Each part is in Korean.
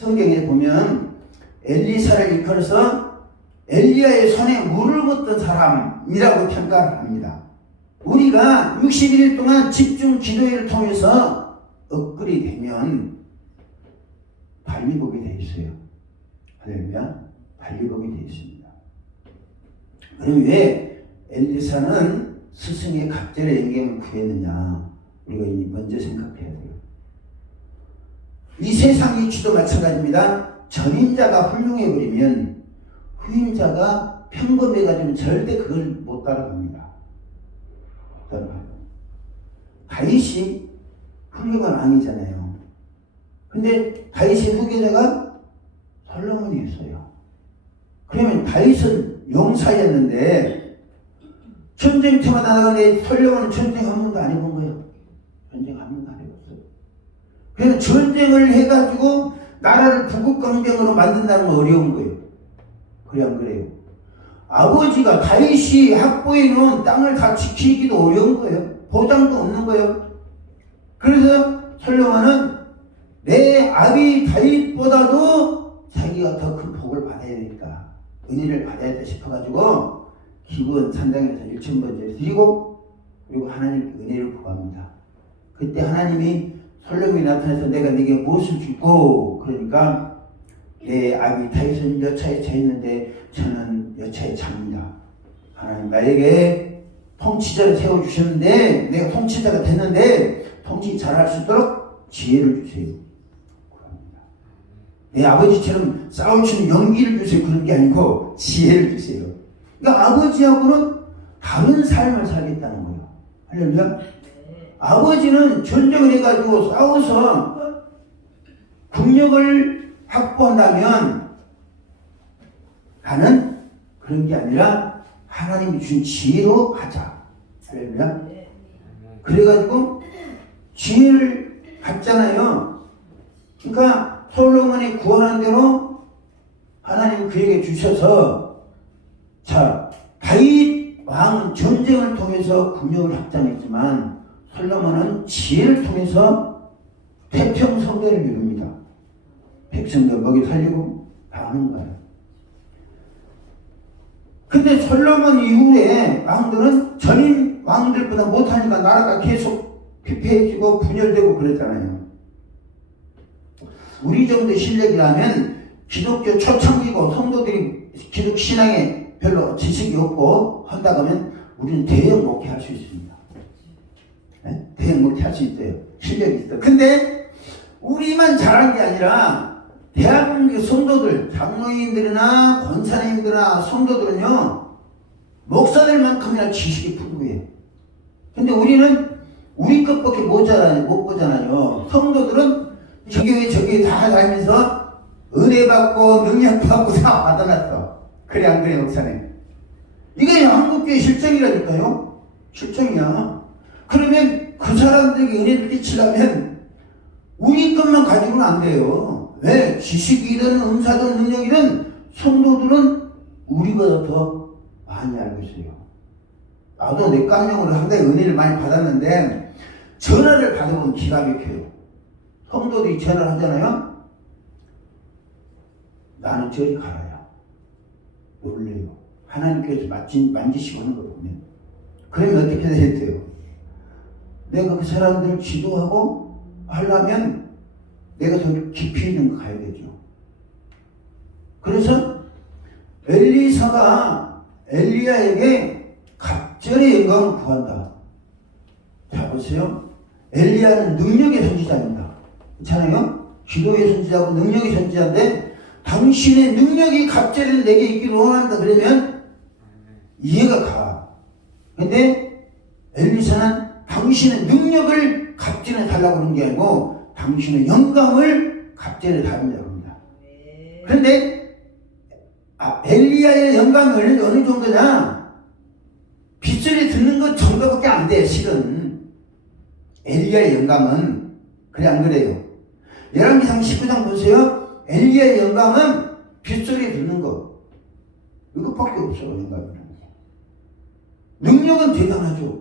성경에 보면 엘리사를 일컬어서 엘리야의 손에 물을 붓던 사람이라고 평가를 합니다. 우리가 61일 동안 집중 기도회를 통해서 업글이 되면 발리복이 되어 있어요. 할렐루야. 발리복이 되어 있습니다. 그럼 왜 엘리사는 스승의 갑절의 영감을 구했느냐? 우리가 먼저 생각해야 돼요. 이 세상의 지도 마찬가지입니다. 전인자가 훌륭해버리면 후임자가 평범해가지고 절대 그걸 못 따라갑니다. 다윗이 훌륭한 왕이잖아요. 근데 다윗의 후계자가 솔로몬이었어요. 그러면 다윗은 용사였는데 전쟁터마다 나가는데 솔로몬은 전쟁 한 번도 안 해본 거예요. 전쟁 한 번도 안 해봤어요. 그래서 전쟁을 해가지고 나라를 부국강병으로 만든다는 건 어려운 거예요. 그래 안 그래요? 아버지가 다윗이 확보해 놓은 땅을 다 지키기도 어려운 거예요. 보장도 없는 거예요. 그래서 솔로몬은 내 아비 다윗보다도 자기가 더 큰 복을 받아야 되니까 은혜를 받아야겠다 싶어가지고 기브온 산당에서 1,000번째를 드리고 그리고 하나님께 은혜를 구합니다. 그때 하나님이 솔로몬이 나타나서 내가 네게 무엇을 주고 그러니까 내 아비 다윗은 여차에 차 있는데 저는 여차에 잡니다. 하나님 나에게 통치자를 세워주셨는데 내가 통치자가 됐는데 통치 잘할 수 있도록 지혜를 주세요. 내 아버지처럼 싸울 수 있는 용기를 주세요. 그런 게 아니고 지혜를 주세요. 그러니까 아버지하고는 다른 삶을 살겠다는 거예요. 할렐루야. 아버지는 전쟁을 해가지고 싸워서 국력을 확보한다면 나는 그런 게 아니라 하나님이 준 지혜로 하자. 할렐루야. 그래가지고 지혜를 갖잖아요. 그러니까 솔로몬이 구원한 대로 하나님 그에게 주셔서 자 다윗 왕은 전쟁을 통해서 국력을 확장했지만 솔로몬은 지혜를 통해서 태평성대를 이룹니다. 백성들 먹이 살리고 다 하는 거예요. 근데 솔로몬 이후에 왕들은 전임 왕들보다 못하니까 나라가 계속 피폐해지고 분열되고 그랬잖아요. 우리 정도 실력이라면 기독교 초창기고 성도들이 기독 신앙에 별로 지식이 없고 한다 그러면 우리는 대형 목회할 수 있습니다. 네? 대형 목회할 수 있어요. 실력이 있어요. 근데 우리만 잘한 게 아니라 대한민국 성도들, 장로님들이나 권사님들이나 성도들은요 목사들만큼이나 지식이 풍부해요. 근데 우리는 우리 것밖에 못 보잖아요. 성도들은 저 교회 저 교회 다 다니면서 은혜 받고 능력 받고 다 받아놨어. 그래 안 그래 목사님? 이게 한국교회 실정이라니까요. 실정이야. 그러면 그 사람들에게 은혜를 끼치려면 우리 것만 가지고는 안 돼요. 왜? 지식이든 은사든 능력이든 성도들은 우리보다 더 많이 알고 있어요. 나도 내 깜냥으로 상당히 은혜를 많이 받았는데 전화를 받으면 기가 막혀요. 성도들이 전화를 하잖아요. 나는 저리 가라요. 놀래요. 하나님께서 만지시고 하는 걸 보면. 그러면 어떻게 돼요? 내가 그 사람들을 지도하고 하려면 내가 더 깊이 있는 거 가야 되죠. 그래서 엘리사가 엘리야에게 갑절의 영광을 구한다. 자 보세요. 엘리야는 능력의 선지자입니다. 괜찮아요? 기도의 선지자고 능력의 선지자인데 당신의 능력이 갑절을 내게 있기를 원한다 그러면 이해가 가. 근데 엘리사는 당신의 능력을 갑절에 달라고 하는 게 아니고 당신의 영광을 갑절에 달라고 합니다. 그런데 엘리야의 영광이 어느 정도냐? 빗소리 듣는 것 정도밖에 안 돼. 실은 엘리야의 영광은 그래 안 그래요? 열왕기상 19장 보세요. 엘리야의 영광은 빗소리 듣는 거 이것밖에 없어요. 영광은. 능력은 대단하죠.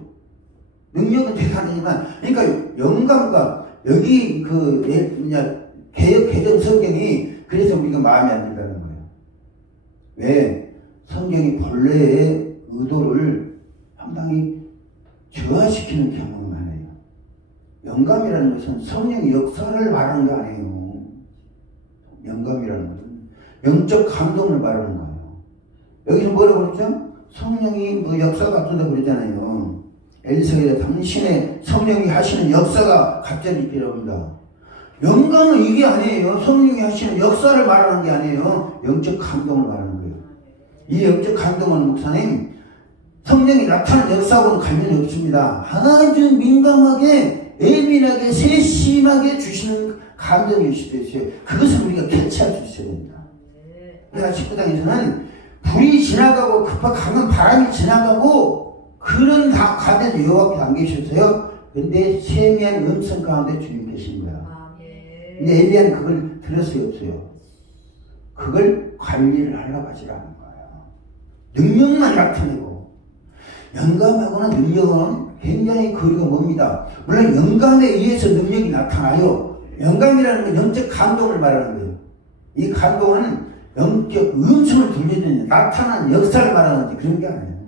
능력은 대단하지만 그러니까 영광과 여기 개역 개정 성경이 마음에 안 든다는 거예요. 왜? 성경이 본래의 의도를 상당히 저하시키는 경험을 하네요. 영감이라는 것은 성령의 역사를 말하는 게 아니에요. 영감이라는 것은 영적 감동을 말하는 거예요. 여기서 뭐라고 그랬죠? 성령이 뭐 역사가 어떤다고 그러잖아요. 엘리사가 당신의 성령이 하시는 역사가 갑자기 일어납니다. 영감은 이게 아니에요. 성령이 하시는 역사를 말하는 게 아니에요. 영적 감동을 말하는 거예요. 이 영적 감동은 목사님, 성령이 나타나는 역사하고는 관련이 없습니다. 아주 민감하게, 예민하게, 세심하게 주시는 감동일 수도 있어요. 그것을 우리가 캐치할 수 있어야 됩니다. 그러니까 19장에서는 불이 지나가고 강한 바람이 지나가고 그런 가운데 여호와께서 안 계셨어요. 근데 세미한 음성 가운데 주님 계신 거야. 근데 엘리야는 그걸 들었어요, 없어요? 그걸 관리를 하려고 하시라는 거예요. 능력만 나타내고. 영감하고는 능력은 굉장히 거리가 멉니다. 물론 영감에 의해서 능력이 나타나요. 영감이라는 건 영적 감동을 말하는 거예요. 이 감동은 영적 음성을 들리는 나타난 역사를 말하는지 그런 게 아니에요.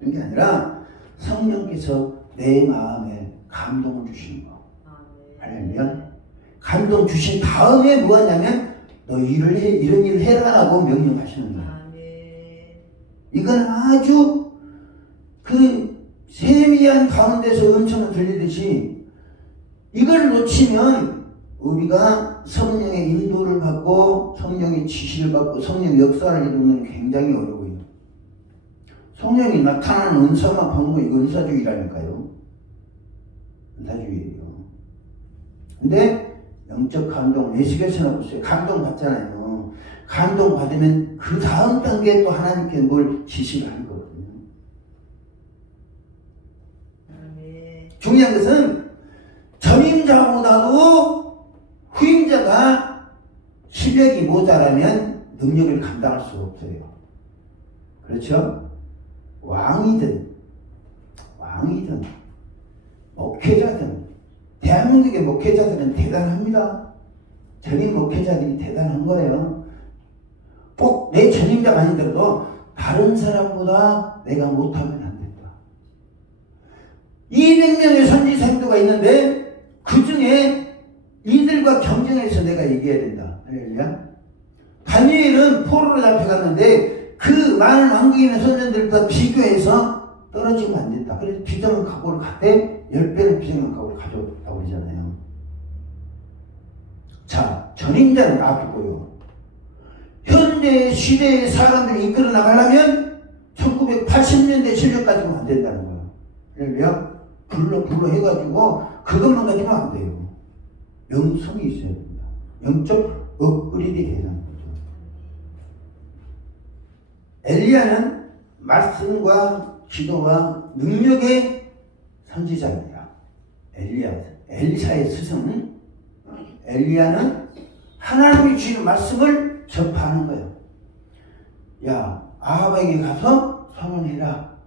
그런 게 아니라 성령께서 내 마음에 감동을 주시는 거. 할렐루야. 감동 주신 다음에 뭐 하냐면 너 이런 일을 해라라고 명령하시는 거예요. 이건 아주 그 세미한 가운데서 음성을 들리듯이 이걸 놓치면 우리가 성령의 인도를 받고 성령의 지시를 받고 성령의 역사를 이루는 굉장히 어려워요. 성령이 나타나는 은사만 보는 거 이거 은사주의라니까요. 은사주의예요. 근데 영적 감동, 예수께서는 보세요. 감동 받잖아요. 감동 받으면 그 다음 단계에 또 하나님께 뭘 지시를 하는 거거든요. 중요한 것은 전임자보다도 후임자가 실력이 모자라면 능력을 감당할 수 없어요. 그렇죠? 왕이든 목회자든 대한민국의 목회자들은 대단합니다. 전임 목회자들이 대단한 거예요. 꼭 내 전임자가 아니더라도 다른 사람보다 내가 못하면 안 된다. 200명의 선지생도가 있는데 그 중에 이들과 경쟁해서 내가 이겨야 된다. 할렐루야. 다니엘은 포로로 잡혀갔는데 그 많은 왕국에 있는 선전들과 비교해서 떨어지면 안 된다. 그래서 비정한 각오를 갖되 10배는 비정한 각오를 가져왔다고 그러잖아요. 자, 전임자는 놔두고요. 현대 시대의 사람들이 이끌어 나가려면 1980년대 실력 가지고는 안 된다는 거예요. 할렐루야. 불러 해가지고 그것만 가지고는 안 돼요. 영성이 있어야 됩니다. 영적 업그레이드 되는 거죠. 엘리야는 말씀과 기도와 능력의 선지자입니다. 엘리사의 스승은 엘리야는 하나님이 주시는 말씀을 접하는 거예요. 야, 아합에게 가서 선언해라.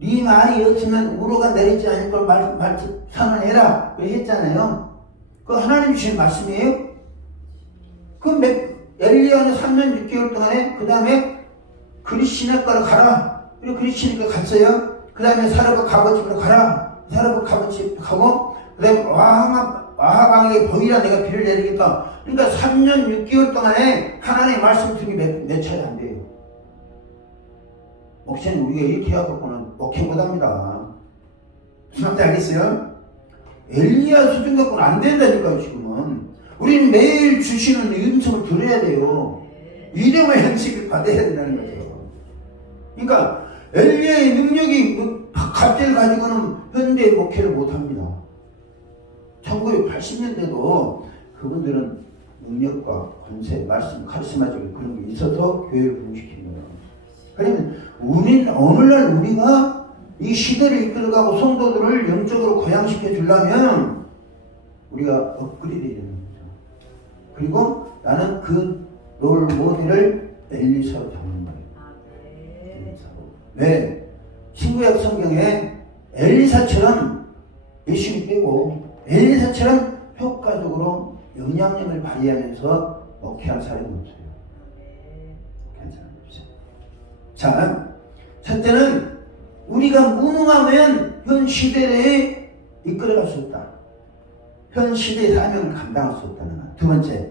네 말이 없으면 우로가 내리지 않을 걸 선언해라. 그렇게 했잖아요. 그 하나님 주신 말씀이에요. 그럼 엘리야는 3년 6개월 동안에 그 다음에 그리시네가로 가라. 그리고 그리시네가 갔어요. 그 다음에 사르밧 갑옷집으로 가라. 사르밧 갑옷집 가고 그 다음에 아합왕에게 보이라 내가 비를 내리겠다. 그러니까 3년 6개월 동안에 하나님의 말씀 들이 몇 차례 안 돼요. 목사님 우리가 이렇게 해갖고는 목회 못합니다. 무슨 말인지 알겠어요? 엘리야 수준 갖고는 안 된다니까요. 지금은 우리는 매일 주시는 음성을 들어야 돼요. 이름의 형식을 받아야 된다는 거죠. 그러니까 엘리야의 능력이 갑자기 가지고는 현대 목회를 못합니다. 1980년대도 그분들은 능력과 권세, 말씀, 카리스마적인 그런 게 있어서 교회를 부흥시킨 거예요. 그러면 오늘날 우리가 이 시대를 이끌어가고 성도들을 영적으로 고양시켜 주려면 우리가 업그레이드 해야 되는 거죠. 그리고 나는 그 롤 모델을 엘리사로 잡는 거예요. 엘리사로. 왜? 신구약 성경에 엘리사처럼 열심히 빼고 엘리사처럼 효과적으로 영향력을 발휘하면서 목회한 사람이 없어요. 목회한 사람이 없어요. 자, 첫째는 우리가 무능하면 현 시대에 이끌어갈 수 없다. 현 시대의 사명을 감당할 수 없다는 것. 두 번째,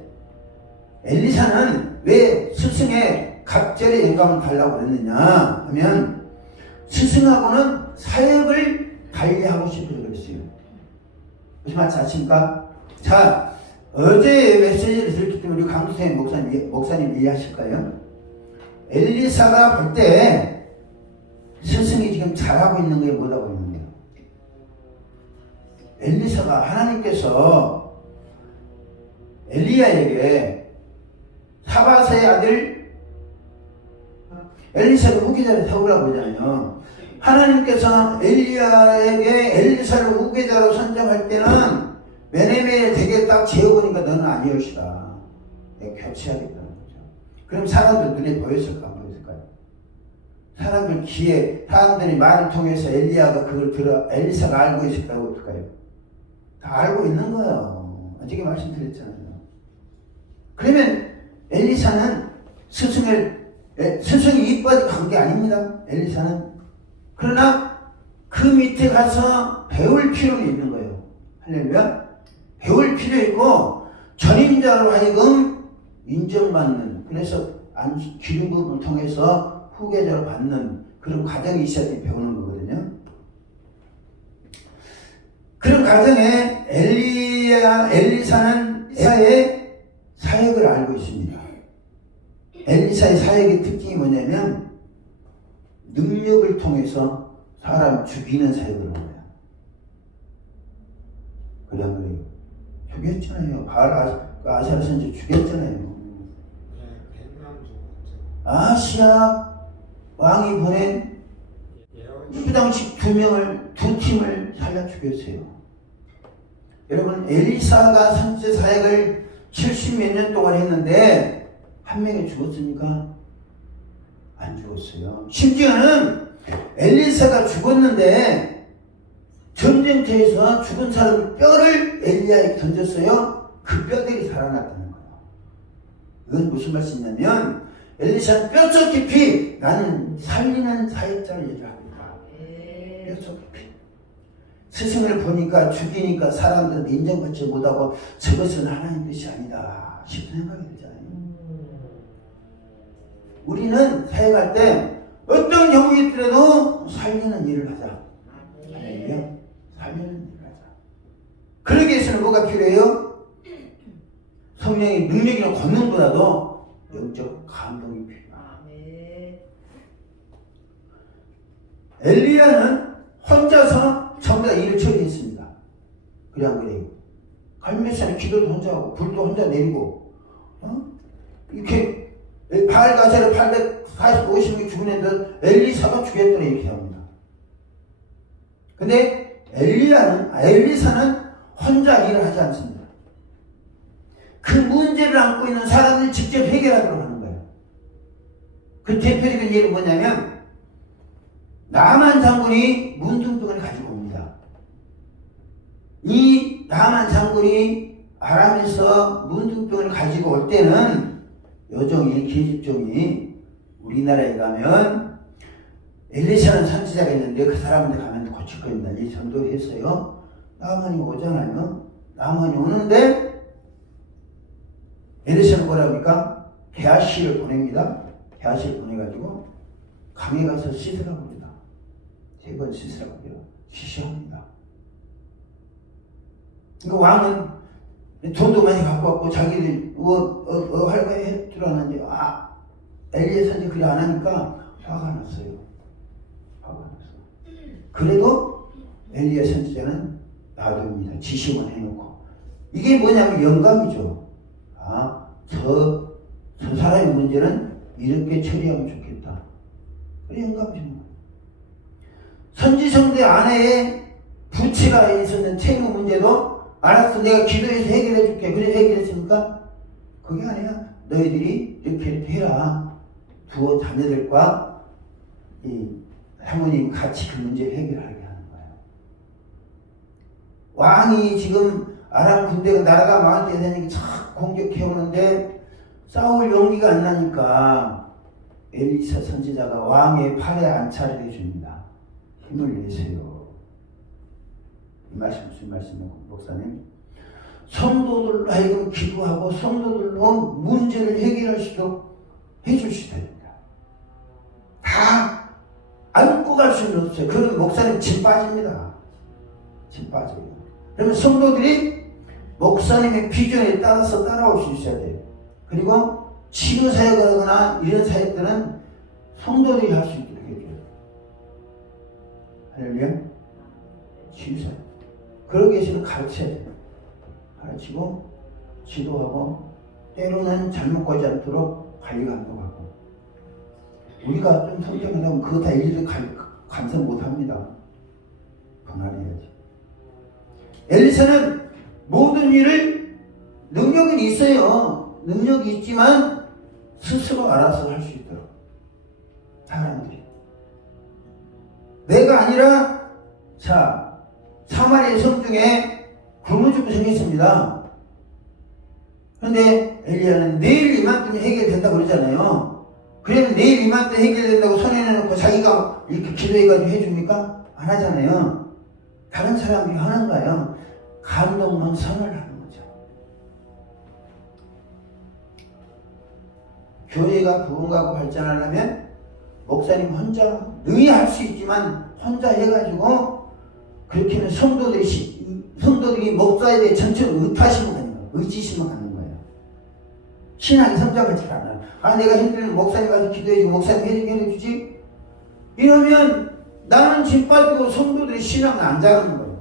엘리사는 왜 스승의 갑절의 영감을 달라고 그랬느냐 하면 스승하고는 사역을 달리하고 싶어서 그랬어요. 무슨 말인지 아십니까? 자, 어제 메시지를 들었기 때문에 우리 강수생 목사님 이해하실까요? 엘리사가 볼 때 스승이 지금 잘하고 있는 거에 못하고 있는 거예요. 엘리사가 하나님께서 엘리야에게 사바세의 아들 엘리사를 후계자로 세우라고 그러잖아요. 하나님께서 엘리야에게 엘리사를 후계자로 선정할 때는 메네메에 되게 딱 재어보니까 너는 아니올시다. 내가 교체하겠다는 거죠. 그럼 사람들 눈에 보였을까 안 보였을까요? 사람들 귀에 사람들이 말을 통해서 엘리야가 그걸 들어 엘리사가 알고 있을까요? 어떨까요? 다 알고 있는 거예요. 어저께 말씀드렸잖아요. 그러면 엘리사는 스승이 이뻐서 간 게 아닙니다. 엘리사는. 그러나 그 밑에 가서 배울 필요는 있는 거예요. 할렐루야. 배울 필요 있고 전임자로 하여금 인정받는, 그래서 기름 부음을 통해서 후계자로 받는 그런 과정이 있어야 배우는 거거든요. 그런 과정에 엘리사는 엘리사의 사역을 알고 있습니다. 엘리사의 사역의 특징이 뭐냐면 능력을 통해서 사람 죽이는 사역을 하는 거야. 그래 안 그래요? 죽였잖아요. 아시아 선지 죽였잖아요. 아시아 왕이 보낸 그 당시 두 팀을 살려 죽였어요. 여러분, 엘리사가 선지 사역을 70몇 년 동안 했는데 한 명이 죽었습니까? 안 죽었어요. 심지어는 엘리사가 죽었는데 전쟁터에서 죽은 사람 뼈를 엘리야에게 던졌어요. 그 뼈들이 살아났다는 거예요. 이건 무슨 말씀이냐면 엘리사는 뼛속 깊이 나는 살리는 사역자를 얘기합니다. 뼛속 깊이. 스승을 보니까 죽이니까 사람들은 인정받지 못하고 저것은 하나님 뜻이 아니다 싶은 생각이 들잖아요. 우리는 사역할 때 어떤 경우에 있더라도 살리는 일을 하자. 할렐루야. 살리는 일을 하자. 그러기 위해서는 뭐가 필요해요? 성령의 능력이나 권능보다도 영적 감동이 필요합니다. 엘리야는 혼자서 전부 다 일을 처리했습니다. 그래 안 그래요? 갈멜산에 기도도 혼자 하고 불도 혼자 내리고 이렇게 바알 가세를 850명이 죽은 애들 엘리사가 죽였더니 이렇게 합니다. 근데 엘리사는 혼자 일을 하지 않습니다. 그 문제를 안고 있는 사람들이 직접 해결하도록 하는 거예요. 그 대표적인 예는 뭐냐면 나만 장군이 문둥병을 가지고 옵니다. 이 나만 장군이 아람에서 문둥병을 가지고 올 때는 여종이 계집종이 우리나라에 가면 엘리사는 선지자가 있는데 그 사람한테 가면 고칠 겁니다. 이 전도를 했어요. 나만이 오잖아요. 나만이 오는데 엘리사는 뭐라 합니까? 게하시를 보냅니다. 게하시를 보내가지고 강에 가서 씻으라고 합니다. 3번 씻으라고 해요. 씻어합니다. 그 왕은 돈도 많이 갖고 왔고 자기들이 할 거 해 줄 아는데 엘리야 선지 그리 안 하니까 화가 났어요. 화가 났어. 그래도 엘리야 선지자는 놔둡니다. 지시만 해놓고. 이게 뭐냐면 영감이죠. 저 사람의 문제는 이렇게 처리하면 좋겠다. 그래 영감이죠. 선지성대 아내의 부치가 있었는 채무 문제도 알았어, 내가 기도해서 해결해 줄게. 그래 해결했습니까? 그게 아니야. 너희들이 이렇게 해라. 두 자녀들과 이 사모님 같이 그 문제를 해결하게 하는 거예요. 왕이 지금 아람 군대가 나라가 망할 때 되니까 착 공격해 오는데 싸울 용기가 안 나니까 엘리사 선지자가 왕의 팔에 안차를 해줍니다. 힘을 내세요. 이 말씀 무슨 말씀이에요, 목사님? 성도들로 하여금 기도하고 성도들로 문제를 해결할 수 있도록 해주시야 됩니다. 다 안고 갈 수는 없어요. 그럼 목사님 집 빠집니다. 집 빠져요. 그러면 성도들이 목사님의 비전에 따라서 따라올 수 있어야 돼요. 그리고 치료 사역하거나 이런 사역들은 성도들이 할 수 있도록 해줘요. 할렐루야. 치료 사역. 그러기 위해서는 가르쳐야 돼요. 가르치고 지도하고 때로는 잘못 가지 않도록 관리 감독하고. 우리가 좀 성경에 나오면 그거 다 일일이 감당 못합니다. 그만해야지. 엘리사는 모든 일을 능력은 있어요. 능력이 있지만 스스로 알아서 할 수 있도록. 사람들이. 내가 아니라 자 사마리아 성 중에 굶어 죽고 생겼습니다. 그런데 엘리야는 내일 이만큼 해결된다고 그러잖아요. 그러면 내일 이만큼 해결된다고 손해내놓고 자기가 이렇게 기도해가지고 해줍니까? 안 하잖아요. 다른 사람들이 하는 거예요. 감동만 선을 하는 거죠. 교회가 부흥하고 발전하려면 목사님 혼자 능히 할 수 있지만 혼자 해가지고 그렇게는 성도들이 목사에 대해 전체로 의타심을 갖는 거예요. 의지심을 갖는 거예요. 신앙이 성장하지 않아요. 아, 내가 힘들면 목사님 가서 기도해주고 목사님 해주지? 이러면 나는 집 빠지고 성도들이 신앙을 안 자라는 거예요.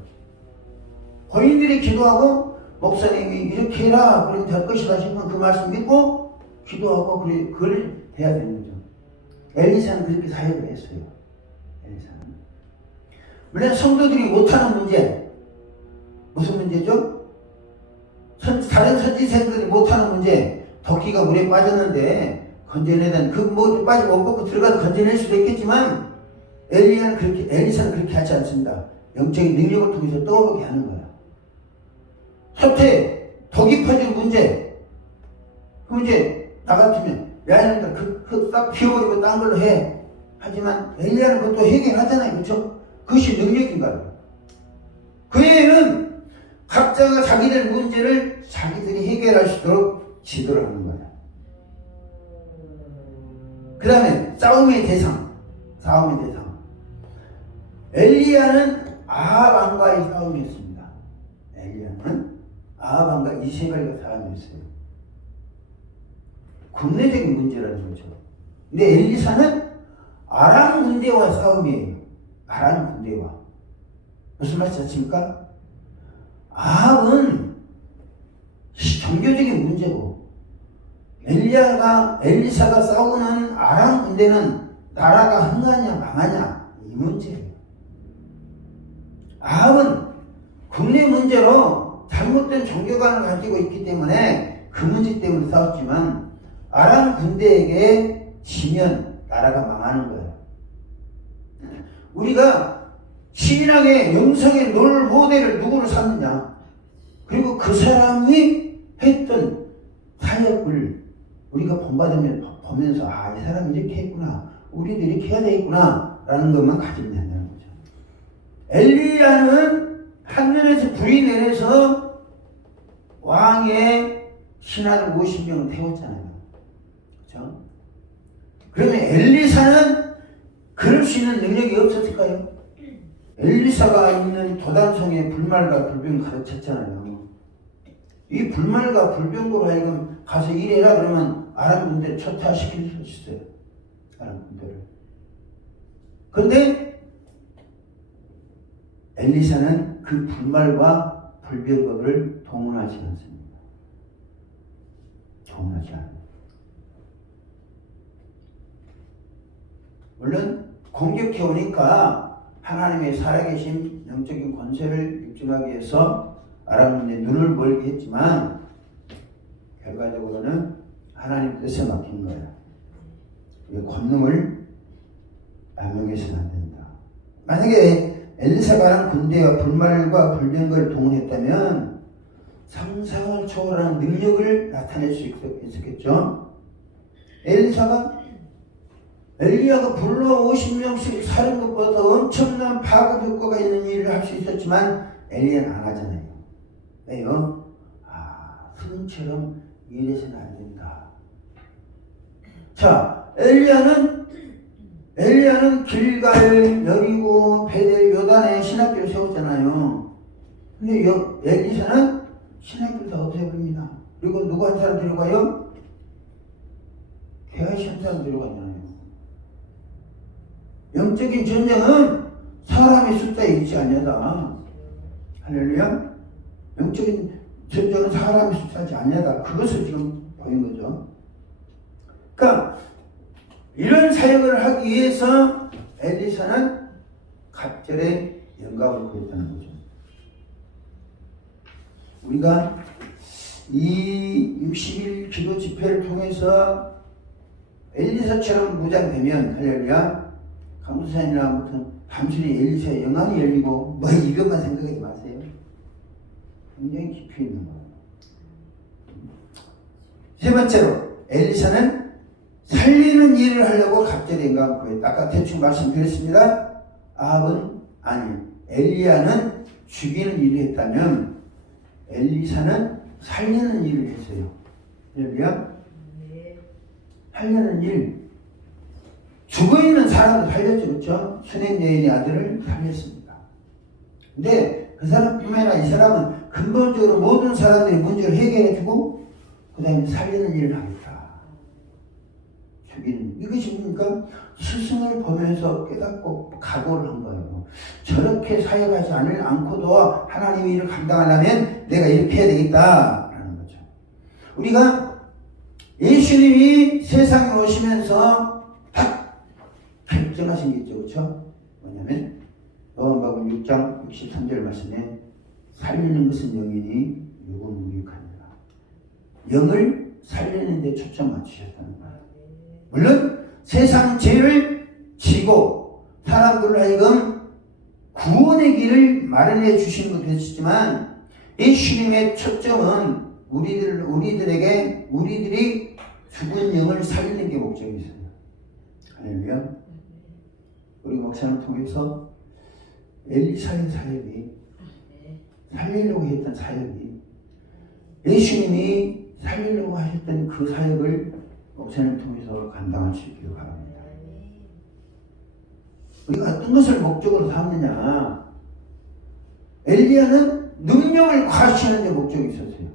고인들이 기도하고 목사님이 이렇게 해라 그러면 될 것이다 싶으면 그 말씀 믿고 기도하고 그걸 해야 되는 거죠. 엘리사는 그렇게 사역을 했어요. 엘리사는. 물론 성도들이 못하는 문제, 무슨 문제죠? 다른 선지생들이 못하는 문제, 도끼가 물에 빠졌는데 건져내는 그 빠지고 못 벗고 들어가서 건져낼 수도 있겠지만 엘리사는 그렇게 하지 않습니다. 영적인 능력을 통해서 떠오르게 하는 거예요. 사태, 독이 퍼질 문제, 그 문제 나 같으면 야 그 싹 피워버리고 딴 걸로 해. 하지만 엘리야는 그것도 해결하잖아요. 그렇죠? 그것이 능력인가요? 그 애는 각자가 자기들 문제를 자기들이 해결할 수 있도록 지도를 하는 거예요. 그 다음에 싸움의 대상. 엘리야는 아합 왕과의 싸움이었습니다. 엘리야는 아합 왕과 이세벨과 싸움이었어요. 국내적인 문제라는 거죠. 근데 엘리사는 아람 군대와 싸움이에요. 아람 군대와. 무슨 말씀이십니까? 아합은 종교적인 문제고 엘리사가 싸우는 아람 군대는 나라가 흥하냐 망하냐 이 문제예요. 아합은 국내 문제로 잘못된 종교관을 가지고 있기 때문에 그 문제 때문에 싸웠지만 아람 군대에게 지면 나라가 망하는 거예요. 우리가 신앙의 영성의 롤 모델을 누구를 삼느냐, 그리고 그 사람이 했던 사역을 우리가 보면서 아, 이 사람이 이렇게 했구나, 우리도 이렇게 해야 되겠구나 라는 것만 가지면 된다는 거죠. 엘리야는 하늘에서 불이 내려서 왕의 신하들 50명을 태웠잖아요. 그렇죠? 그러면 엘리사는 그럴 수 있는 능력이 없었을까요? 엘리사가 있는 도단성에 불말과 불병 가르쳤잖아요. 이 불말과 불병으로 하여금 가서 일해라 그러면 아람 군대를 초타시킬 수 있어요. 아람 군대를. 그런데 엘리사는 그 불말과 불병거를 동원하지 않습니다. 동원하지 않아요. 물론 공격해 오니까 하나님의 살아계신 영적인 권세를 입증하기 위해서 아람 군대에 눈을 멀게 했지만 결과적으로는 하나님 뜻에 맡긴 거예요. 이 권능을 남용해서는 안 된다. 만약에 엘리사가 아람 군대와 불말과 불병거를 동원했다면 상상을 초월하는 능력을 나타낼 수 있었겠죠. 엘리야가 불러 50명씩 사는 것보다 엄청난 파급 효과가 있는 일을 할 수 있었지만 엘리야는 안 하잖아요. 왜요? 스님처럼 일해서는 안 된다. 자, 엘리야는 길갈, 여리고, 베델, 요단에 신학교를 세웠잖아요. 근데 엘리사는 신학교를 다 없애버립니다. 그리고 누구 한 사람 데려가요? 게하시 한 사람 데려가잖아요. 영적인 전쟁은 사람의 숫자에 있지 않냐다. 할렐루야. 영적인 전쟁은 사람의 숫자지 않냐다. 그것을 지금 보인 거죠. 그러니까 이런 사역을 하기 위해서 엘리사는 갑절에 영감을 구했다는 거죠. 우리가 이 60일 기도 집회를 통해서 엘리사처럼 무장되면, 할렐루야, 강수산이나 아무튼 밤순이 엘리사의 영광이 열리고 뭐 이것만 생각하지 마세요. 굉장히 깊이 있는 거예요. 세 번째로 엘리사는 살리는 일을 하려고 갑절에 영감을 구했다. 아까 대충 말씀드렸습니다. 엘리야는 죽이는 일을 했다면 엘리사는 살리는 일을 했어요. 할렐루야. 살리는 일. 죽어있는 사람도 살렸죠. 그렇죠? 수냄 여인의 아들을 살렸습니다. 근데 그 사람뿐만 아니라 이 사람은 근본적으로 모든 사람들의 문제를 해결해주고 그 다음에 살리는 일을 하겠다. 죽이는. 이것이 뭡니까? 스승을 보면서 깨닫고 각오를 한 거예요. 저렇게 사역하지 않고도 하나님의 일을 감당하려면 내가 이렇게 해야 되겠다라는 거죠. 우리가 예수님이 세상에 오시면서 딱 결정하신 게 있죠. 그렇죠? 뭐냐면 요한복음 6장 63절 말씀에 살리는 것은 영이니 육은 무익하니라. 영을 살리는 데 초점 맞추셨다는 거예요. 물론 세상 죄를 지고 사람들로 하여금 구원의 길을 마련해 주시는 것도 있지만 예수님의 초점은 우리들이 죽은 영을 살리는 게 목적이 있어요. 할렐루야. 우리 목사님을 통해서 엘리사의 사역이, 살리려고 했던 사역이, 예수님이 살리려고 하셨던 그 사역을 목사님을 통해서 감당할 수 있기를 바랍니다. 우리가 어떤 것을 목적으로 삼느냐. 엘리야는 능력을 과시하는 데 목적이 있었어요.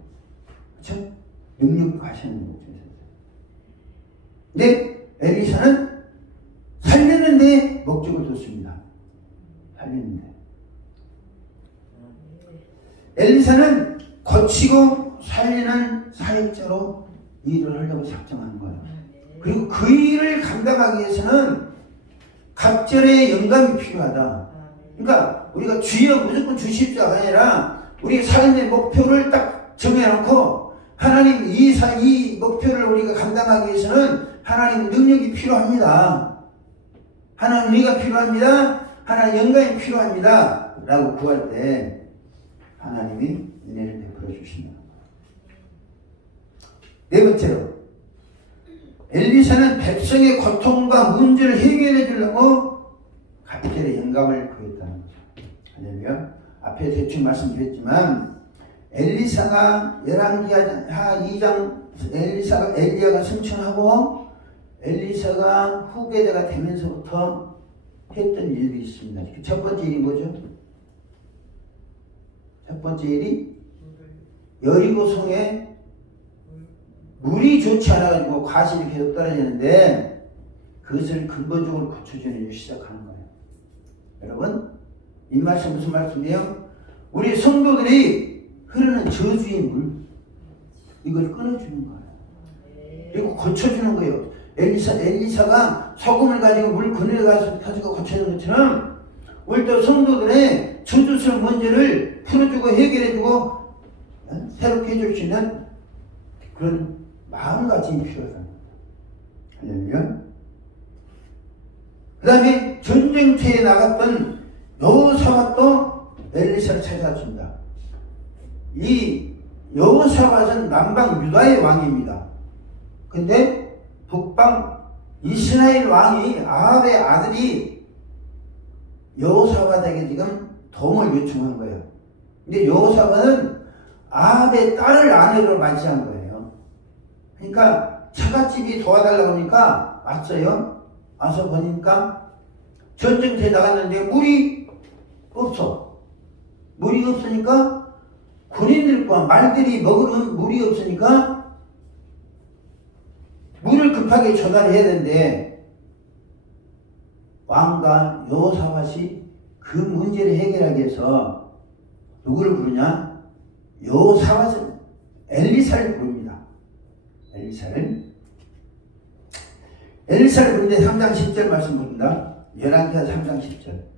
그렇죠? 능력을 과시하는 데 목적이 있었어요. 근데 엘리사는 살리는 데 목적을 뒀습니다. 살리는 데. 엘리사는 고치고 살리는 사역자로 일을 하려고 작정한 거예요. 그리고 그 일을 감당하기 위해서는 갑절의 영감이 필요하다. 그러니까 우리가 주여 무조건 주십시오가 아니라 우리 삶의 목표를 딱 정해놓고 하나님 이 목표를 우리가 감당하기 위해서는 하나님 능력이 필요합니다. 하나님 은혜가 필요합니다. 하나님 영감이 필요합니다. 라고 구할 때 하나님이 은혜를 베풀어 주신다. 네 번째로 엘리사는 백성의 고통과 문제를 해결해 주려고 갑절의 영감을 구했다는 거죠. 할렐루야. 앞에 대충 말씀드렸지만 엘리사가 열왕기하 2장 엘리야가 승천하고 엘리사가 후계자가 되면서부터 했던 일이 있습니다. 첫 번째 일이 뭐죠? 첫 번째 일이 여리고성에 물이 좋지 않아가지고 과실이 계속 떨어지는데 그것을 근본적으로 고쳐주는 일을 시작하는 거예요. 여러분, 이 말씀 무슨 말씀이에요? 우리 성도들이 흐르는 저주의 물, 이걸 끊어주는 거예요. 그리고 고쳐주는 거예요. 엘리사가 소금을 가지고 물 그늘에 가지고 고쳐주는 것처럼 우리 또 성도들의 저주스러운 문제를 풀어주고 해결해주고 새롭게 해줄 수 있는 그런 마음가짐이 필요하다. 할렐루야. 그 다음에 전쟁터에 나갔던 여호사밧도 엘리사를 찾아줍니다. 이 여호사밧은 남방 유다의 왕입니다. 근데 북방 이스라엘 왕이 아합의 아들이 여호사밧에게 지금 도움을 요청한 거예요. 근데 여호사밧은 아합의 딸을 아내로 맞이한 거예요. 그러니까 처갓집이 도와달라고 하니까 왔어요. 와서 보니까 전쟁터에 나갔는데 물이 없어. 물이 없으니까 군인들과 말들이 먹으면 물이 없으니까 물을 급하게 조달해야 되는데 왕과 여호사밧이 그 문제를 해결하기 위해서 누구를 부르냐? 여호사밧은 엘리사를 부릅니다. 엘리사를 부르는데 3장 10절 말씀 봅니다. 열왕기하 3장 10절.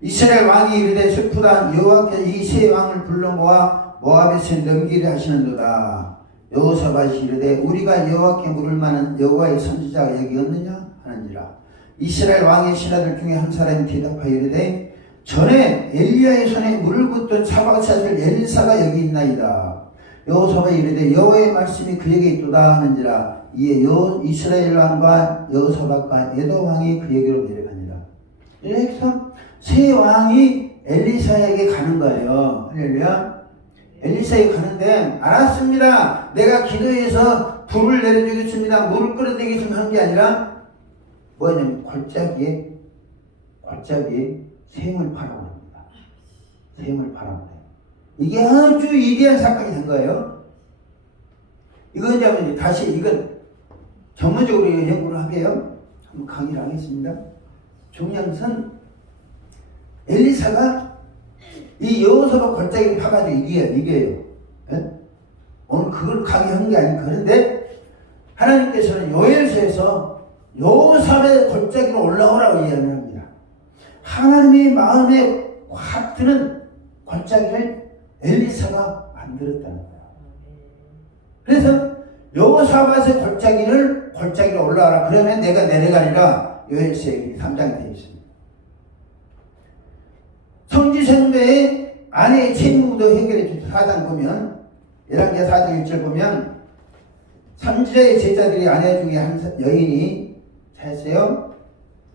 이스라엘 왕이 이르되 슬프다. 여호와께서 이 세 왕을 불러 모아 모압에서 넘기려 하시는도다. 여호사밧이 이르되 우리가 여호와께 물을 만한 여호와의 선지자가 여기 없느냐 하는지라. 이스라엘 왕의 신하들 중에 한 사람이 대답하여 이르되 전에 엘리야의 손에 물을 붓던 사박샷을 엘리사가 여기 있나이다. 여호사밧이 이르되 여호와의 말씀이 그에게 있도다 하는지라. 이에 이스라엘 왕과 여호사밧과 에돔 왕이 그에게로 내려가니라. 그래서 세 왕이 엘리사에게 가는 거예요. 할렐루야. 엘리사에게 가는데 알았습니다. 내가 기도해서 불을 내려주겠습니다. 물을 끌어들이겠습니다 하는 게 아니라 뭐냐면 골짜기에 샘을 팔아버립니다. 샘을 팔아버려요. 이게 아주 위대한 사건이 된 거예요. 이건 이제 다시 이건 전문적으로 연구를 하게요. 한번 강의를 하겠습니다. 중요한 것은 엘리사가 이 여호사밧 골짜기를 파가지고 이겨요. 예? 오늘 그걸 강의한 게 아니고 그런데 하나님께서는 요엘서에서 여호사밧 골짜기로 올라오라고 이야기합니다. 하나님의 마음에 확 드는 골짜기를 엘리사가 만들었다는 거예요. 그래서 여호사밧의 골짜기로 올라와라. 그러면 내가 내려가리라. 요엘서 3장에 되어 있습니다. 성지성도의 아내의 책임도 해결해 주죠. 4장 보면 열왕기하 4장 1절 보면 선지자의 제자들이 아내 중에 한 여인이 잘했어요.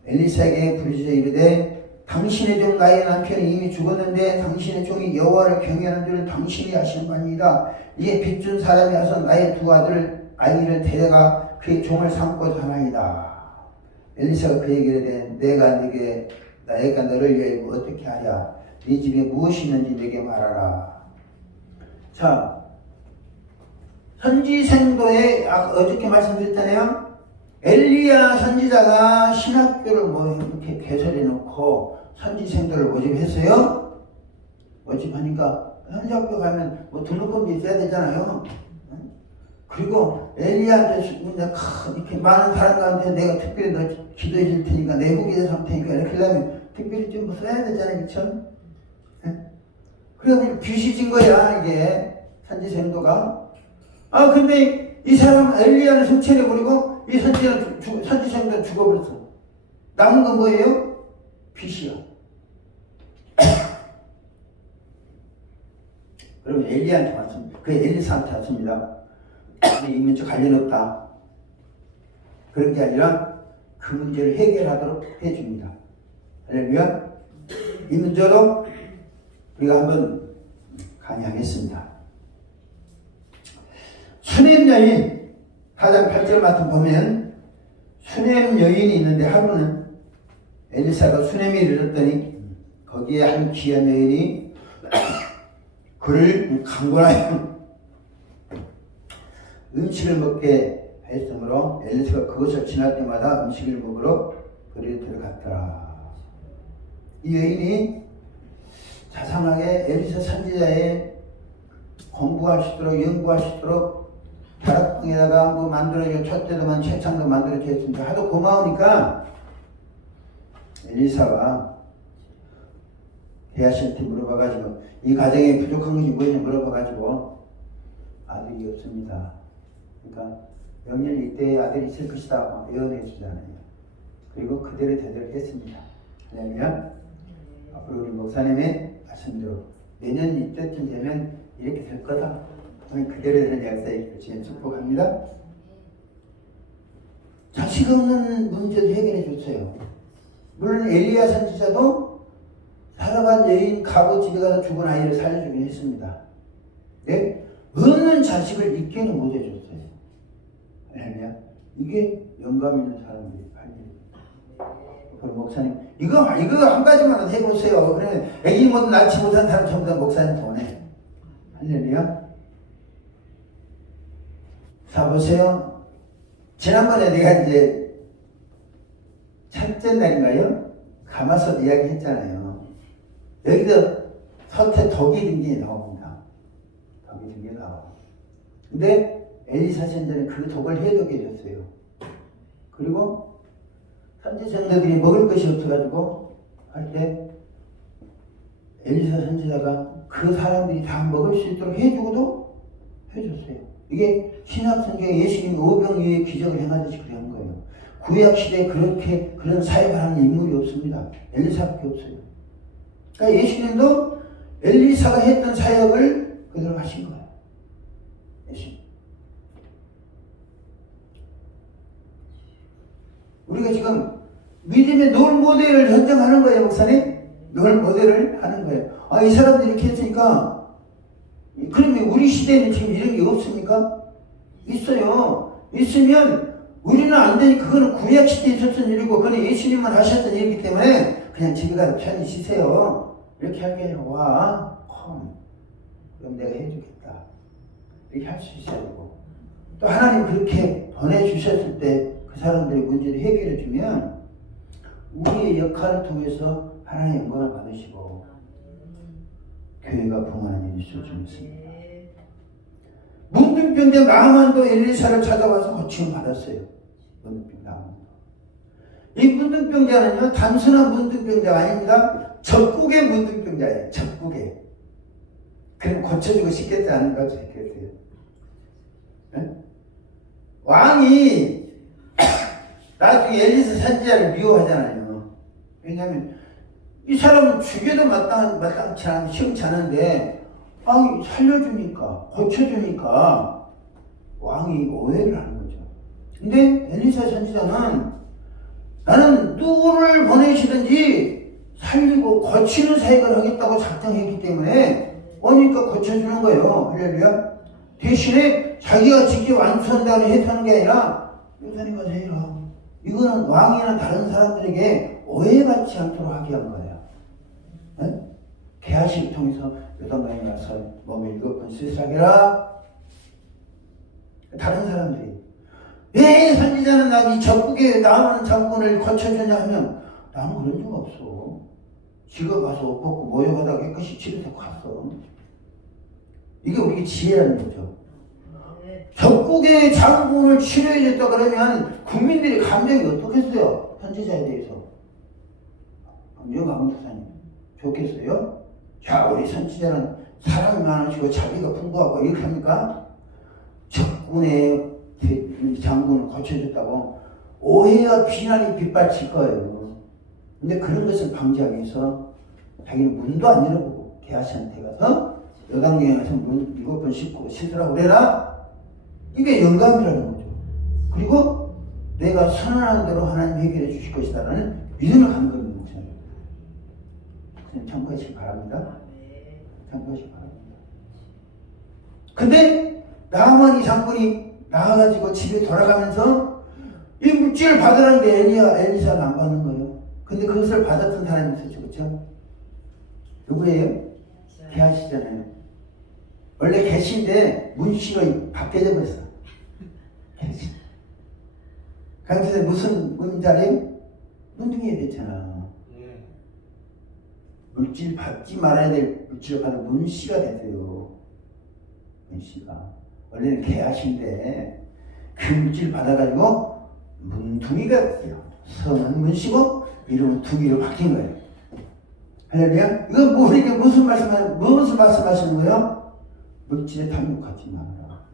엘리사에게 부르짖어 이르되 당신의 종 나의 남편이 이미 죽었는데 당신의 종이 여호와를 경외하는 줄은 당신이 아시는 바입니다. 이에 빚준 사람이 와서 나의 두 아이를 데려가 그의 종을 삼고자 하나이다. 엘리사가 그에게 이르되 내가 너를 위해 어떻게 하랴. 네 집에 무엇이 있는지 내게 말하라. 자, 선지생도에 어저께 말씀드렸잖아요. 엘리야 선지자가 신학교를 이렇게 개설해 놓고 선지생도를 모집했어요. 모집하니까 선지학교 가면 등록금도 있어야 되잖아요. 그리고 엘리야한테 이렇게 많은 사람들한테 내가 특별히 너 기도해 줄 테니까 내국에서 할 테니까 이렇게 하려면 특별히 좀 써야 되잖아요. 그쵸? 그러면 귀시진 거야 이게 선지생도가. 근데 이 사람 엘리야는 승천해버리고 이 선지생도는 죽어버렸어. 남은 건 뭐예요? 빚이야. 그러면 엘리야한테 왔습니다. 그 엘리사한테 왔습니다. 이문제 관련 없다. 그런 게 아니라 그 문제를 해결하도록 해줍니다. 할렐루야. 이 문제로 우리가 한번 강의하겠습니다. 수넴 여인 4장 8절 말씀 보면 수넴 여인이 있는데 하루는 엘리사가 수넴에 이르렀더니 거기에 한 귀한 여인이 그를 강권하여 음식을 먹게 했으므로 엘리사가 그것을 지날 때마다 음식을 먹으러 그리로 들어갔더라. 이 여인이 자상하게 엘리사 선지자의 공부할 수 있도록 연구할 수 있도록 다락방에다가 만들어줘 촛대도만 책상도 만들어줘 했습니다. 하도 고마우니까 엘리사가 게하시한테 물어봐가지고 이 가정에 부족한 것이 무엇인지 물어봐가지고 아들이 없습니다. 그러니까 명년 이때에 아들이 있을 것이다 예언해 주잖아요. 그리고 그대로 했습니다. 왜냐하면 앞으로 우리 목사님의 말씀대로 내년 이때쯤 되면 이렇게 될 거다. 그대로 되는 역사에 그치면 축복합니다. 자식 없는 문제도 해결해 줬어요. 물론 엘리야 선지자도 살아간 여인 가구 집에 가서 죽은 아이를 살려주긴 했습니다. 네? 없는 자식을 있게는 못 해줬어요. 이게 영감 있는 사람들이 할 일이에요. 그럼 목사님 이거 한 가지만 해보세요. 그러면 애기 못 낳지 못한 사람 전부 다 목사님 돈에. 할렐루야. 자 보세요. 지난번에 내가 이제 첫째 날인가요? 가마솥 이야기 했잖아요. 여기서 서태 덕이 든 게 나옵니다. 덕이 든 게 나와. 근데 엘리사 선지자는 그 덕을 해독해 줬어요. 그리고 선지 성도들이 먹을 것이 없어가지고 할 때 엘리사 선지자가 그 사람들이 다 먹을 수 있도록 해주고도 해줬어요. 이게 신약성경에 예수님이 오병이어의 기적을 행하듯이 그렇게 한 거예요. 구약시대에 그렇게 그런 사역을 하는 인물이 없습니다. 엘리사밖에 없어요. 그러니까 예수님도 엘리사가 했던 사역을 그대로 하신 거예요. 예수님. 우리가 지금 믿음의 롤 모델을 현장하는 거예요, 목사님. 롤 모델을 하는 거예요. 아, 이 사람들이 이렇게 했으니까 그러면 우리 시대에는 지금 이런 게 없습니까? 있어요. 있으면 우리는 안 되니까 그거는 구약 시대에 있었던 일이고 그거는 예수님만 하셨던 일이기 때문에 그냥 집에 가서 편히 쉬세요. 이렇게 할 게 아니라 와, 그럼 내가 해주겠다. 이렇게 할 수 있어야 되고 또 하나님 그렇게 보내주셨을 때 그 사람들의 문제를 해결해 주면 우리의 역할을 통해서 하나님의 영광을 받으시고 교회가 봉하는 일이 있을 줄 믿습니다. 문둥병자 나만도 엘리사를 찾아와서 고침을 받았어요. 문둥병 나만도. 이 문둥병자는요 단순한 문둥병자가 아닙니다. 적국의 문둥병자예요. 적국의. 그럼 고쳐주고 싶겠지 않은가 싶겠어요. 네? 왕이 나중에 엘리사 선지자를 미워하잖아요. 왜냐하면 이 사람은 죽여도 마땅치 않은 시험치 않은데 왕이 살려주니까 고쳐주니까 왕이 오해를 하는 거죠. 근데 엘리사 선지자는 나는 누구를 보내시든지 살리고 고치는 사역을 하겠다고 작정했기 때문에 오니까 고쳐주는 거예요. 할렐루야. 대신에 자기가 직접 완수한다고 해서 하는 게 아니라 여사님 가서 해라. 이거는 왕이나 다른 사람들에게 오해받지 않도록 하게 한 거예요. 네? 계하식을 통해서 요단강에 가서 몸에 7번 씻으라게라. 다른 사람들이 왜 선지자는 이 적국에 남은 장군을 거쳐주냐 하면 나는 그런 적 없어. 지가 가서 옷 벗고 모욕하다가 깨끗이 치료해서 갔어. 이게 우리 지혜라는 거죠. 적국의 장군을 치료해줬다 그러면 국민들의 감정이 어떻겠어요? 선지자에 대해서. 강정강도사님 좋겠어요? 자, 우리 선지자는 사랑이 많으시고 자비가 풍부하고 이렇게 합니까? 적군의 장군을 고쳐줬다고 오해와 비난이 빗발칠 거예요. 근데 그런 것을 방지하기 위해서 자기는 문도 안 열어보고 게하시한테 가서 요단강에 가서 문 7번 씻고 씻으라고 그래라. 이게 영감이라는 거죠. 그리고 내가 선언하는 대로 하나님 해결해 주실 것이다라는 믿음을 갖는 겁니다. 그냥 참고하시기 바랍니다. 참고하시기 바랍니다. 근데 나만 이 장군이 나와가지고 집에 돌아가면서 이 물질을 받으라는 게 엘리사는 안 받는 거예요. 근데 그것을 받았던 사람이 있었죠. 그렇죠? 누구예요? 게하시잖아요. 원래 계신데 문씨가 바뀌어져 버렸어. 계시. 강태에 무슨 문자래요? 문둥이가 됐잖아. 물질 받지 말아야 될 물질을 받은 문씨가 됐어요. 문씨가. 원래는 개하신데 그 물질 받아가지고 문둥이가 됐어요. 성은 문씨고 이름은 둥이로 바뀐 거예요. 할렐루야? 이건 뭐 우리가 무슨 말씀하시는 거예요? 물질에 탐욕하지 말아라.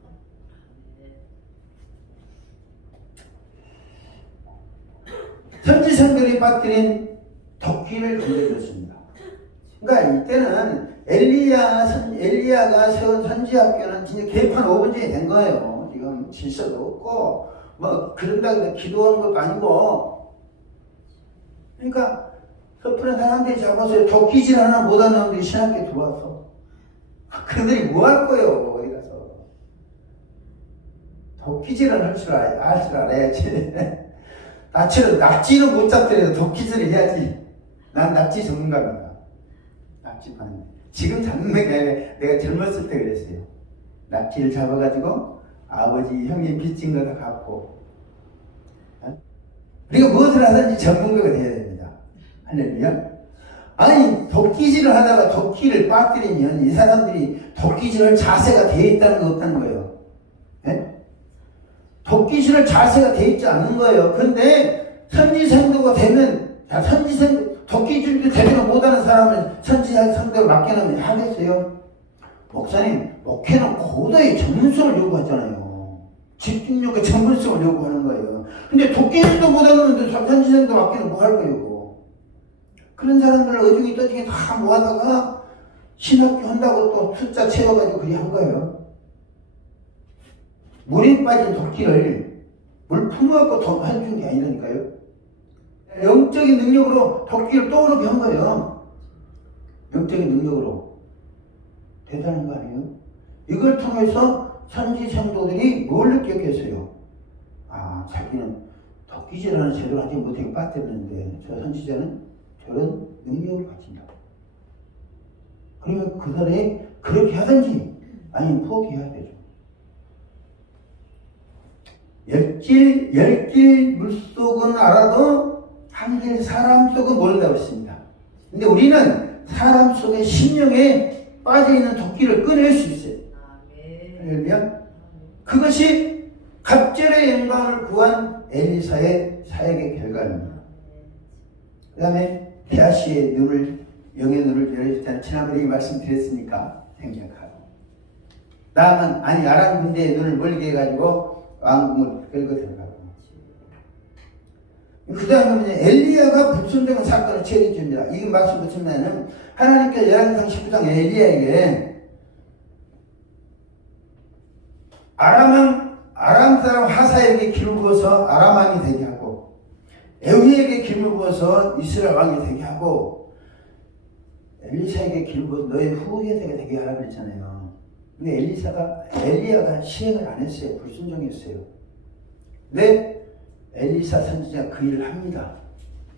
선지성들이 빠뜨린 덕기를 건드렸습니다. 그러니까 이때는 엘리야가 세운 선지학교는 진짜 개판 5분전이 된 거예요. 지금 질서도 없고, 뭐, 그런다고 해서 기도하는 것도 아니고. 그러니까, 섣부른 사람들이 잡아서 도끼질 하나 못하는 놈들이 신학교에 들어왔어. 그들이 뭐 할 거예요, 어디 가서. 도끼질은 할 줄 알아야지. 나처럼 낙지는 못 잡더라도 도끼질을 해야지. 난 낙지 전문가입니다. 낙지만. 지금 잡는 게 내가 젊었을 때 그랬어요. 낙지를 잡아가지고 아버지, 형님 빚진 거 다 갚고. 우리가 무엇을 하든지 전문가가 되어야 됩니다. 할렐루야. 아니, 도끼질을 하다가 도끼를 빠뜨리면 이 사람들이 도끼질할 자세가 되어 있다는 거 없다는 거예요. 네? 도끼질할 자세가 되어 있지 않은 거예요. 근데 선지생도가 되면, 도끼질도 제대로 못하는 사람을 선지생도를 맡겨놓으면 하겠어요? 목사님, 목회는 고도의 전문성을 요구하잖아요. 집중력과 전문성을 요구하는 거예요. 근데 도끼질도 못하는데 선지생도 맡기면 뭐 할 거예요? 그런 사람들을 어중이 떠중이 다 모아다가 신학교 한다고 또 숫자 채워가지고 그리 한 거예요. 물에 빠진 도끼를 물 품어갖고 해준 게 아니라니까요. 영적인 능력으로 도끼를 떠오르게 한 거예요. 영적인 능력으로. 대단한 거 아니에요? 이걸 통해서 선지 성도들이 뭘 느꼈겠어요? 아, 자기는 도끼질하는 제대로 하지 못하게 빠뜨렸는데 저 선지자는 저런 능력을 가진다. 그러면 그날에 그렇게 하든지 아니면 포기해야 되죠. 열 길 물속은 알아도 한길 사람 속은 모른다고 했습니다. 근데 우리는 사람 속에 심령에 빠져있는 도끼를 꺼낼 수 있어요. 그러면 그것이 갑절의 영광을 구한 엘리사의 사역의 결과입니다. 그 다음에 게하시의 영의 눈을 열어줬다는 지난번에 말씀드렸으니까 생략하고, 다음은 아람 군대의 눈을 멀게 해가지고 왕궁을 끌고 들어가고, 그 다음에 엘리야가 불순종한 사건을 처리해 줍니다. 이 말씀 붙이면은 하나님께서 열왕기상 19장 엘리야에게 아람 사람 하사에게 기름 부어서 아람 왕이 되게 하고, 에후에게 기름을 부어서 이스라엘 왕이 되게 하고, 엘리사에게 기름을 부어서 너의 후계자가 되게 하라고 그랬잖아요. 근데 엘리야가 시행을 안 했어요. 불순종했어요. 근데 엘리사 선지자가 그 일을 합니다.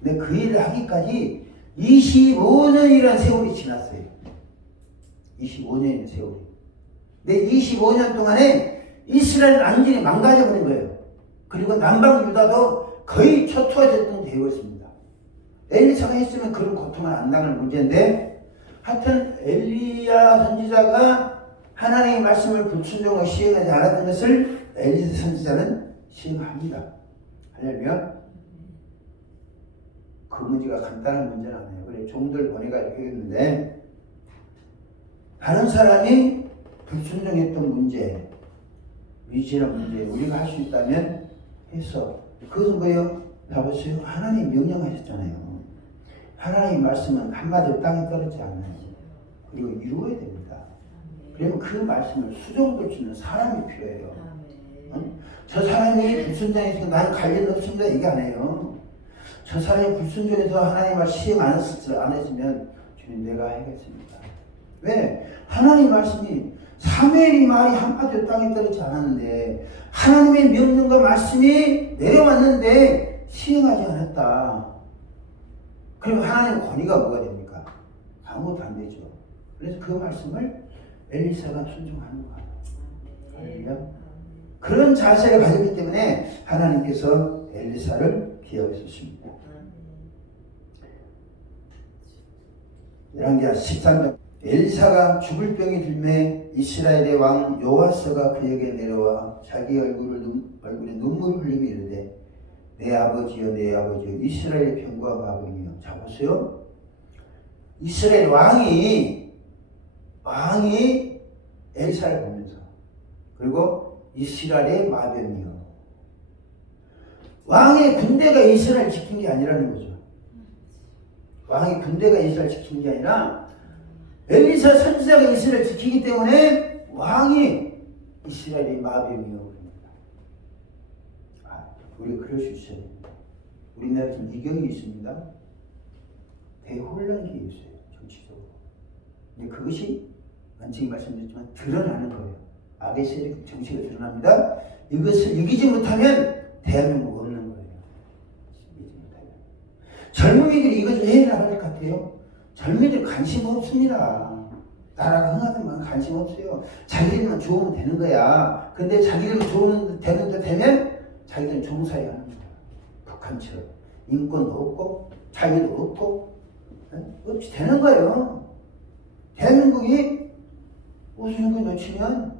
근데 그 일을 하기까지 25년이라는 세월이 지났어요. 25년의 세월이. 근데 25년 동안에 이스라엘은 완전히 망가져버린 거예요. 그리고 남방 유다도 거의 초토화됐던 되었습니다. 엘리사가 했으면 그런 고통을 안 당할 문제인데, 하여튼 엘리야 선지자가 하나님의 말씀을 불순종하고 시행하지 않았던 것을 엘리사 선지자는 시행합니다. 할렐루야. 그 문제가 간단한 문제는 아니에요. 그래 종들 보내가지고 했는데, 다른 사람이 불순종했던 문제, 미진한 문제 우리가 할 수 있다면 해서, 그것은 뭐예요? 봐보세요. 하나님 명령하셨잖아요. 하나님 말씀은 한마디로 땅에 떨어지지 않아요. 그리고 이루어야 됩니다. 그러면 그 말씀을 수정을 주는 사람이 필요해요. 저 사람이 불순종해서 나는 관련 없습니다. 이게 아니에요. 저 사람이 불순종해서 하나님 말 시행 안 했으면 주님 내가 하겠습니다. 왜? 하나님 말씀이 사무엘이 말이 한마디로 땅에 떨어지지 않았는데 하나님의 명령과 말씀이 내려왔는데 시행하지 않았다. 그럼 하나님의 권위가 뭐가 됩니까? 아무것도 안 되죠. 그래서 그 말씀을 엘리사가 순종하는 거예요. 그런 자세를 가졌기 때문에 하나님께서 엘리사를 기억하셨습니다. 열왕기하 13장. 엘리사가 죽을 병이 들매 이스라엘의 왕 요아스가 그에게 내려와 자기 얼굴에 눈물을 흘리며 이르되 내 아버지여 내 아버지여 이스라엘의 병과 마병이여. 자 보세요. 이스라엘 왕이 엘리사를 보면서, 그리고 이스라엘의 마병이여. 왕의 군대가 이스라엘 지킨 게 아니라는 거죠. 왕의 군대가 이스라엘 지킨 게 아니라 엘리사 선지자가 이스라엘을 지키기 때문에 왕이 이스라엘의 마병이요. 우리 그럴 수 있어요. 우리나라에 지금 이경이 있습니다. 대혼란기에 있어요. 정치적으로. 근데 그것이 원칙 말씀드렸지만 드러나는 거예요. 악의 세력 정치가 드러납니다. 이것을 이기지 못하면 대한민국 없는 거예요. 이기지 못하면. 젊은이들이 이것을 해야 할 것 같아요. 젊은이들 관심 없습니다. 나라가 흥하면 관심 없어요. 자기들만 좋으면 되는 거야. 근데 자기들만 좋으면 되면 자기들은 종살이 하는 거야. 북한처럼. 인권도 없고, 자유도 없고, 없이 되는 거예요. 대한민국이 우수정권 놓치면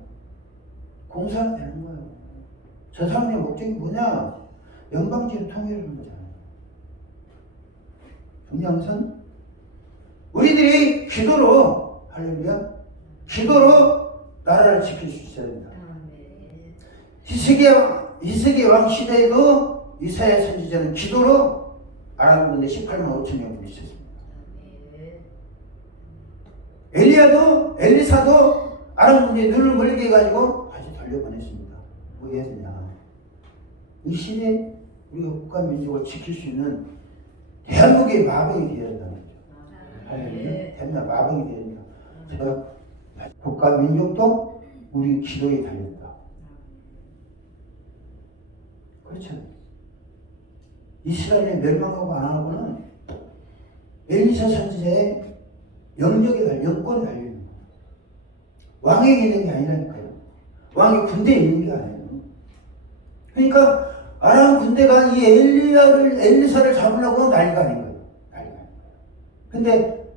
공사는 되는 거예요. 저 사람의 목적이 뭐냐? 연방제로 통일을 하는 거잖아요. 중요한 것은 우리들이 기도로, 할렐루야, 기도로 나라를 지킬 수 있어야 된다. 히스기야 왕 시대에도 이사야 선지자는 기도로 아람 군대 18만 5천 명이 있었습니다. 엘리사도 아람 군대에 눈을 멀게 해가지고 다시 돌려보냈습니다. 뭐 해야 되냐? 이 시대에 우리가 국가 민족을 지킬 수 있는 대한민국의 마병이 되어야 된다는 거죠. 대한민국 마병이 되어야 된다. 제가 국가 민족도 우리 기도에 달렸다. 그렇죠. 이스라엘의 멸망하고 안 하고는 엘리사 선지자의 영권에 달려있는 거예요. 왕에게 있는 게 아니라니까요. 왕이 군대에 있는 게 아니에요. 그러니까 아람 군대가 이 엘리사를 잡으려고 난리가 아닌 거예요. 난리가 아닌 거예요. 근데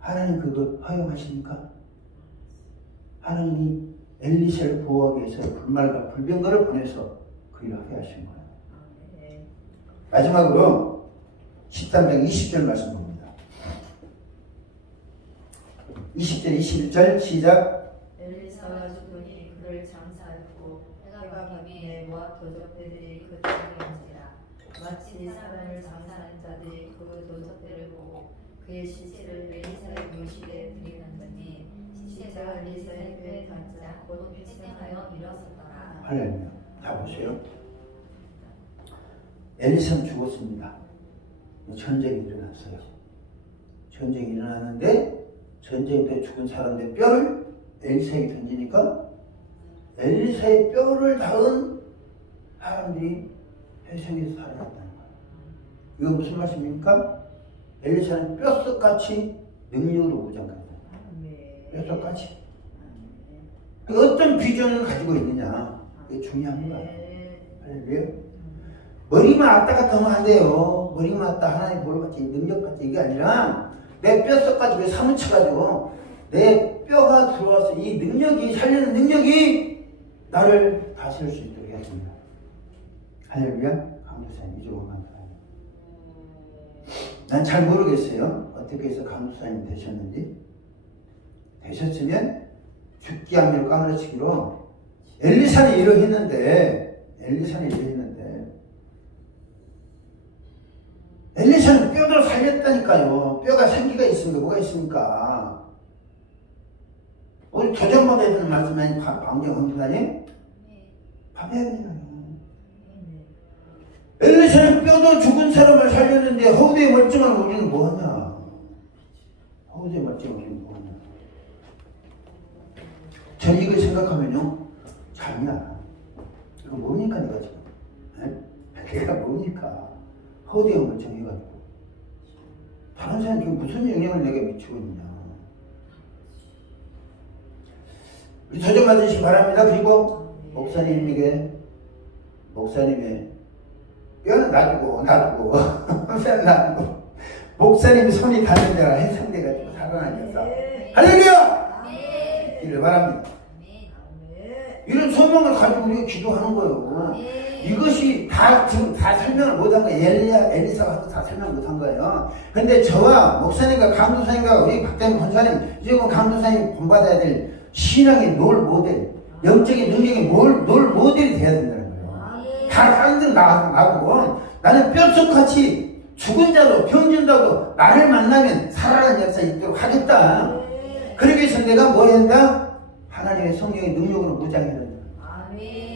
하나님 그걸 허용하십니까? 하나님이 엘리사를 보호하기 위해서 불말과 불병거를 보내서 그 일을 하게 하신 거예요. 마지막으로 13장 20절 말씀 봅니다. 20절 21절 시작. 엘리사가 죽으니 그를 장사하였고 해가 밤에 모압 도적들이 그 땅에 온지라. 마치 사람을 장사하는 자들이 그 도적들을 보고 그의 시체를 엘리사의 묘실에 들이놨더니 시체가 엘리사의 뼈에 닿자 곧 회생하여 일어섰더라. 할렐루야. 자 보세요. 엘리사는 죽었습니다. 전쟁이 일어났어요. 전쟁이 일어났는데 전쟁 때 죽은 사람들의 뼈를 엘리사에게 던지니까 엘리사의 뼈를 닿은 사람들이 회생해서 살아났다는 거예요. 이건 무슨 말씀입니까? 엘리사는 뼛속같이 능력으로 무장했다. 뼛속같이. 어떤 비전을 가지고 있느냐. 이게 중요한 거예요. 할렐루야. 머리만 왔다 갔다 하면 안 돼요. 머리만 왔다 하나님 보러받지 능력받지 이게 아니라 내 뼛속까지 사무쳐가지고 내 뼈가 들어와서 이 능력이 살리는 능력이 나를 다스릴 수 있도록 했습니다. 할렐루야. 강도사님 이쪽으로 감사합니다. 난 잘 모르겠어요. 어떻게 해서 강도사님 되셨는지. 되셨으면 죽기 않기로 까무러치기로 엘리사는 일을 했는데 엘리사는 뼈도 살렸다니까요. 뼈가 생기가 있습니까? 뭐가 있습니까? 우리 도전마다 해주는 말씀 아니 방정 황교사님? 밥해야 되잖아요. 엘리사는 뼈도 죽은 사람을 살렸는데 허우대에 멀쩡한 우리는 뭐하냐? 허우대에 멀쩡한 우리는 뭐하냐? 전 이걸 생각하면요. 잠이야. 이거 뭡니까 내가 지금? 네? 내가 뭡니까? 허우대에 멀쩡해가지고 다른 사람에게 무슨 영향을 내가 미치고 있냐. 우리 도전 받으시기 바랍니다. 그리고 목사님의 뼈는 놔두고 뼈는 놔두고 목사님 손이 닿는 자가 해상돼가지고 살아나겠다. 할렐루야! 기를 바랍니다. 이런 소망을 가지고 우리가 기도하는 거예요. 이것이 지금 다 설명을 못한 거예요. 엘리사가 다 설명 못한 거예요. 근데 저와 목사님과 강도사님과 우리 박대민 권사님, 지금 강도사님 본받아야 될 신앙의 롤 모델, 영적인 능력의 롤 모델이 돼야 된다는 거예요. 다른 데는 나가고 나는 뼛속같이 죽은 자도 병든 자도 나를 만나면 살아나는 역사 있도록 하겠다. 그러기 위해서 내가 뭐 해야 한다? 하나님의 성령의 능력으로 무장해야 된다. 아멘.